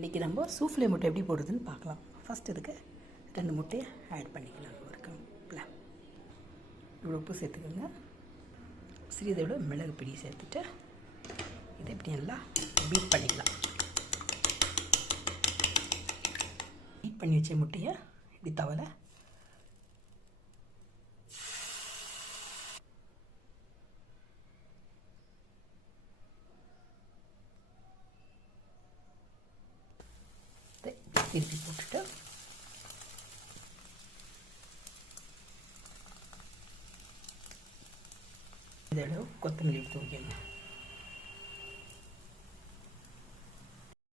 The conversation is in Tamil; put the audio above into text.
இன்றைக்கி நம்ம சூஃப்லே முட்டை எப்படி போடுறதுன்னு பார்க்கலாம். ஃபஸ்ட் இதுக்கு 2 முட்டையை ஆட் பண்ணிக்கலாம். ஒரு கப்பில் இவ்வளோ உப்பு சேர்த்துக்கோங்க. சிறிதளவு மிளகு பிடி சேர்த்துட்டு இதை இப்படி நல்லா பீட் பண்ணிக்கலாம். பீட் பண்ணி வச்ச முட்டையை இப்படி தவலை திருப்பி போட்டுட்டு இதளவு கொத்தமல்லி தூக்கிடணும்.